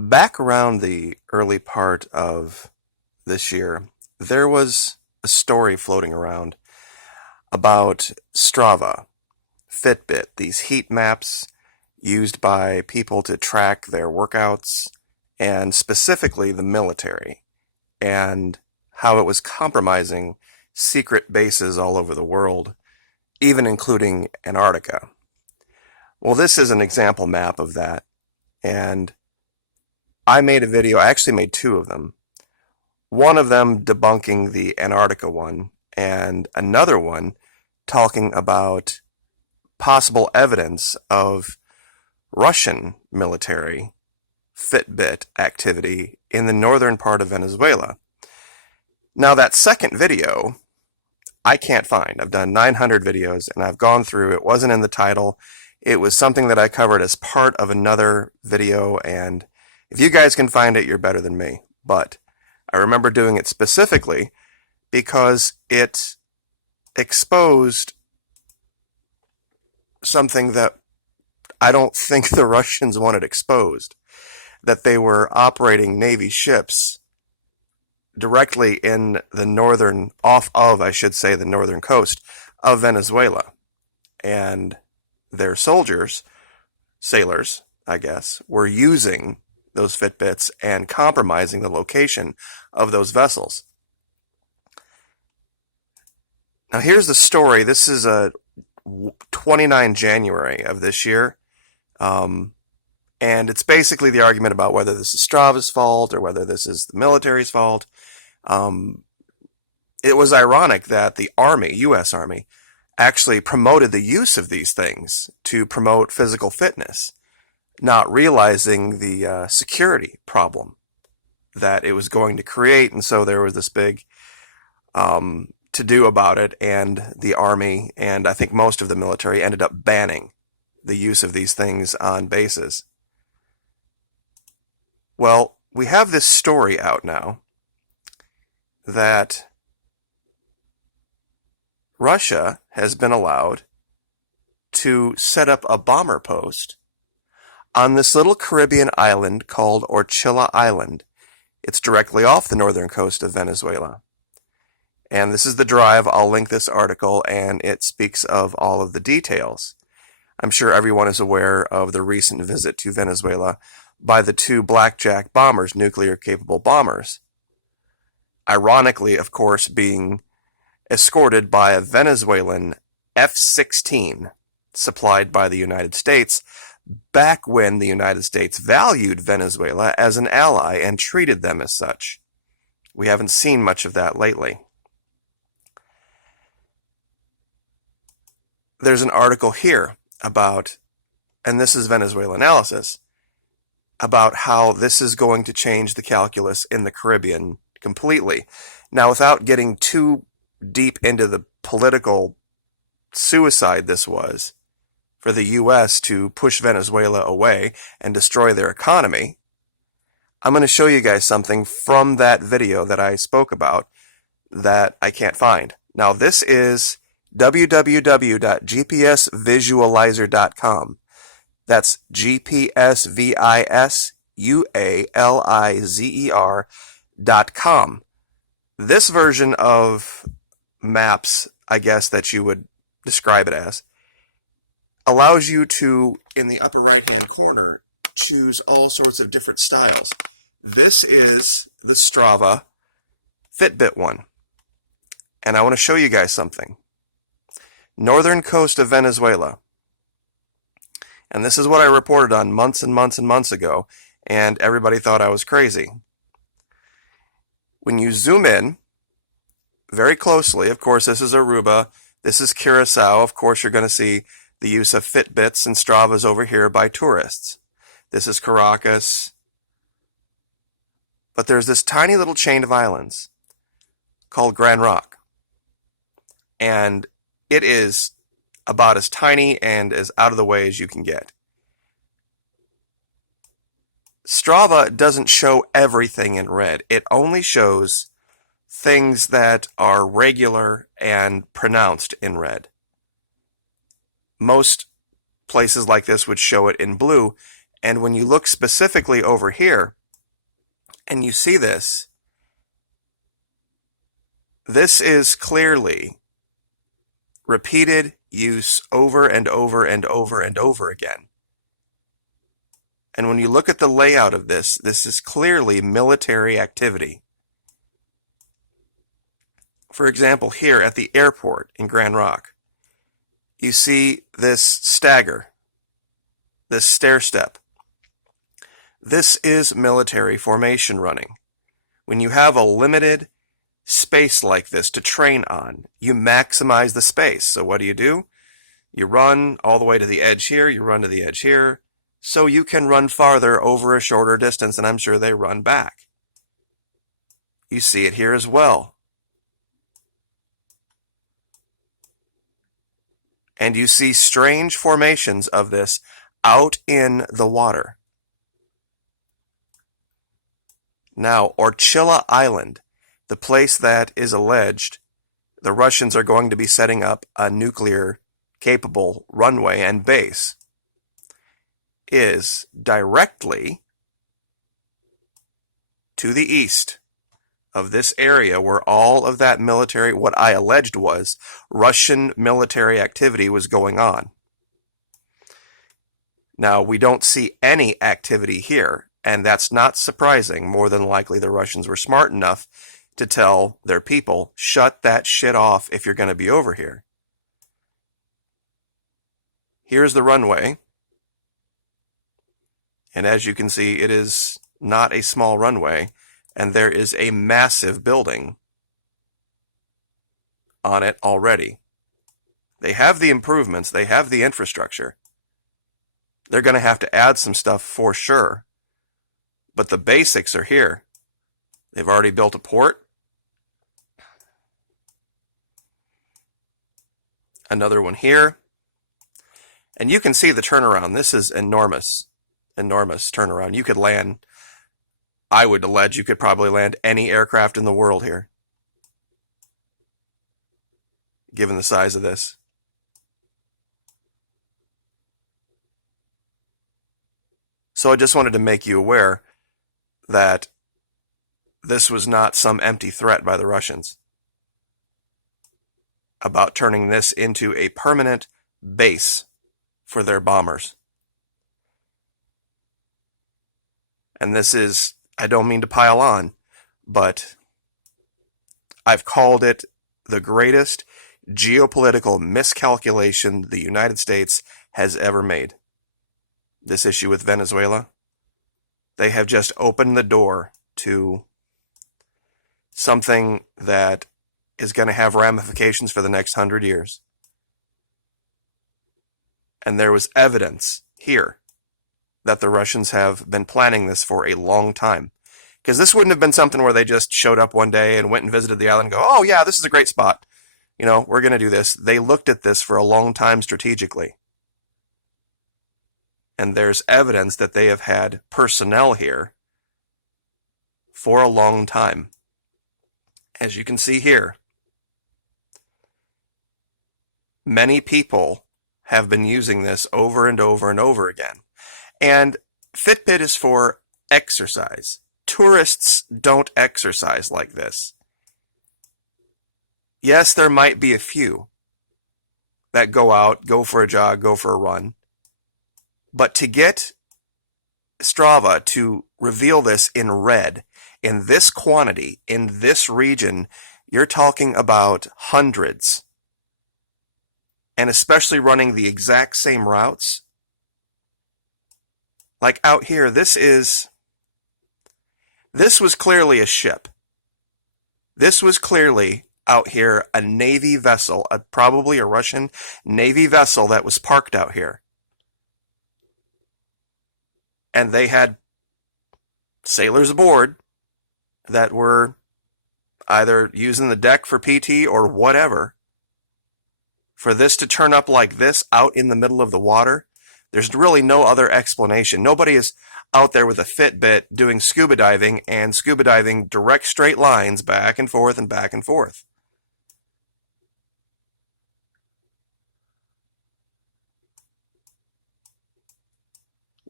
Back around the early part of this year, there was a story floating around about Strava, Fitbit, these heat maps used by people to track their workouts, and specifically the military, and how it was compromising secret bases all over the world, even including Antarctica. Well, this is an example map of that, and I made a video, I actually made two of them. One of them debunking the Antarctica one, and another one talking about possible evidence of Russian military Fitbit activity in the northern part of Venezuela. Now, that second video, I can't find. I've done 900 videos and I've gone through. It wasn't in the title. It was something that I covered as part of another video, and if you guys can find it, you're better than me. But I remember doing it specifically because it exposed something that I don't think the Russians wanted exposed, that they were operating Navy ships directly in the northern, I should say, the northern coast of Venezuela. And their soldiers, sailors, I guess, were using those Fitbits and compromising the location of those vessels. Now here's the story. This is a 29 January of this year. And it's basically the argument about whether this is Strava's fault or whether this is the military's fault. It was ironic that the Army, U.S. Army, actually promoted the use of these things to promote physical fitness, not realizing the security problem that it was going to create. And so there was this big to-do about it, and the Army, and I think most of the military, ended up banning the use of these things on bases. Well, we have this story out now that Russia has been allowed to set up a bomber post on this little Caribbean island called Orchilla Island. It's directly off the northern coast of Venezuela. And this is the drive. I'll link this article, and it speaks of all of the details. I'm sure everyone is aware of the recent visit to Venezuela by the two Blackjack bombers, nuclear-capable bombers. Ironically, of course, being escorted by a Venezuelan F-16 supplied by the United States back when the United States valued Venezuela as an ally and treated them as such. We haven't seen much of that lately. There's an article here about, and this is Venezuela analysis, about how this is going to change the calculus in the Caribbean completely. Now, without getting too deep into the political suicide this was for the U.S. to push Venezuela away and destroy their economy, I'm going to show you guys something from that video that I spoke about that I can't find. Now, this is www.gpsvisualizer.com. That's GPSVISUALIZER.com. This version of maps, I guess that you would describe it as, allows you to, in the upper right-hand corner, choose all sorts of different styles. This is the Strava Fitbit one. And I want to show you guys something. Northern coast of Venezuela. And this is what I reported on months and months and months ago, and everybody thought I was crazy. When you zoom in very closely, of course, this is Aruba, this is Curacao. Of course, you're going to see the use of Fitbits and Stravas over here by tourists. This is Caracas. But there's this tiny little chain of islands called Grand Rock. And it is about as tiny and as out of the way as you can get. Strava doesn't show everything in red. It only shows things that are regular and pronounced in red. Most places like this would show it in blue, And when you look specifically over here and you see this, this is clearly repeated use over and over and over and over again. And when you look at the layout of this, this is clearly military activity. For example, here at the airport in Grand Rock, you see this stagger, this stair step. This is military formation running. When you have a limited space like this to train on, you maximize the space. So what do? You run all the way to the edge here, you run to the edge here, so you can run farther over a shorter distance, and I'm sure they run back. You see it here as well. And you see strange formations of this out in the water. Now, Orchilla Island, the place that is alleged the Russians are going to be setting up a nuclear-capable runway and base, is directly to the east of this area where all of that military, what I alleged was Russian military activity, was going on. Now, we don't see any activity here, and that's not surprising. More than likely, the Russians were smart enough to tell their people, shut that shit off if you're going to be over here. Here's the runway. And as you can see, it is not a small runway, and there is a massive building on it already. They have the improvements, they have the infrastructure. They're going to have to add some stuff for sure, but the basics are here. They've already built a port. Another one here. And you can see the turnaround. This is enormous, enormous turnaround. You could land, I would allege, you could probably land any aircraft in the world here, given the size of this. So I just wanted to make you aware that this was not some empty threat by the Russians about turning this into a permanent base for their bombers. And this is, I don't mean to pile on, but I've called it the greatest geopolitical miscalculation the United States has ever made. This issue with Venezuela, they have just opened the door to something that is going to have ramifications for the next 100 years. And there was evidence here that the Russians have been planning this for a long time. Because this wouldn't have been something where they just showed up one day and went and visited the island and go, oh yeah, this is a great spot. You know, we're going to do this. They looked at this for a long time strategically. And there's evidence that they have had personnel here for a long time. As you can see here, many people have been using this over and over and over again. And Fitbit is for exercise. Tourists don't exercise like this. Yes, there might be a few that go out, go for a jog, go for a run. But to get Strava to reveal this in red, in this quantity, in this region, you're talking about hundreds. And especially running the exact same routes. Like out here, this was clearly a ship. This was clearly out here a Navy vessel, probably a Russian Navy vessel that was parked out here. And they had sailors aboard that were either using the deck for PT or whatever. For this to turn up like this out in the middle of the water, there's really no other explanation. Nobody is out there with a Fitbit doing scuba diving and scuba diving direct straight lines back and forth and back and forth.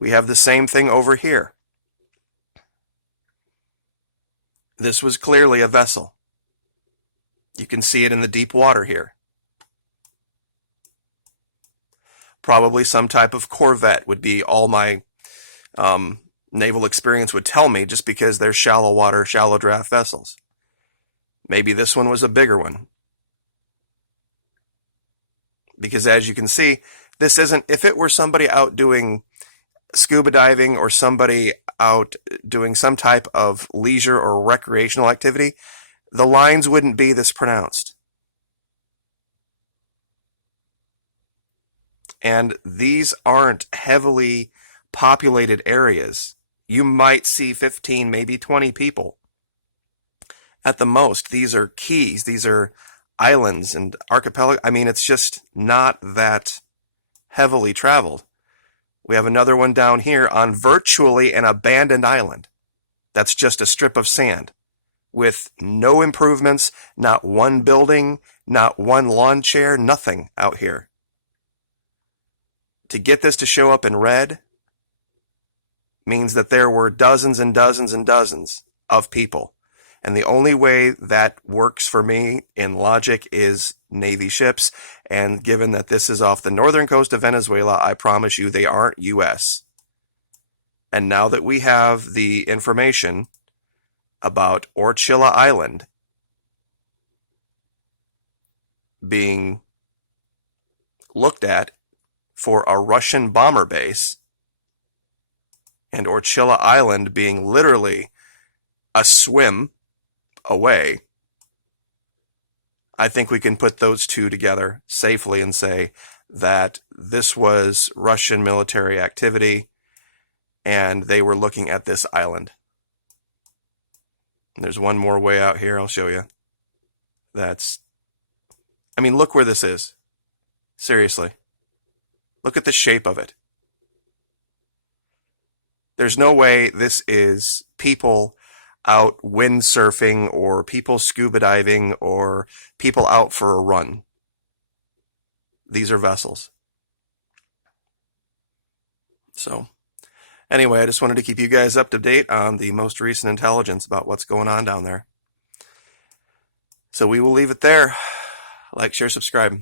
We have the same thing over here. This was clearly a vessel. You can see it in the deep water here. Probably some type of corvette would be all my naval experience would tell me, just because they're shallow water, shallow draft vessels. Maybe this one was a bigger one. Because as you can see, this isn't, if it were somebody out doing scuba diving or somebody out doing some type of leisure or recreational activity, the lines wouldn't be this pronounced. And these aren't heavily populated areas. You might see 15, maybe 20 people at the most. These are keys. These are islands and archipelago. I mean, it's just not that heavily traveled. We have another one down here on virtually an abandoned island. That's just a strip of sand with no improvements, not one building, not one lawn chair, nothing out here. To get this to show up in red means that there were dozens and dozens and dozens of people. And the only way that works for me in logic is Navy ships. And given that this is off the northern coast of Venezuela, I promise you they aren't U.S. And now that we have the information about Orchilla Island being looked at for a Russian bomber base, and Orchilla Island being literally a swim away, I think we can put those two together safely and say that this was Russian military activity and they were looking at this island. And there's one more way out here, I'll show you. I mean, look where this is. Seriously. Look at the shape of it. There's no way this is people out windsurfing or people scuba diving or people out for a run. These are vessels. So, anyway, I just wanted to keep you guys up to date on the most recent intelligence about what's going on down there. So we will leave it there. Like, share, subscribe.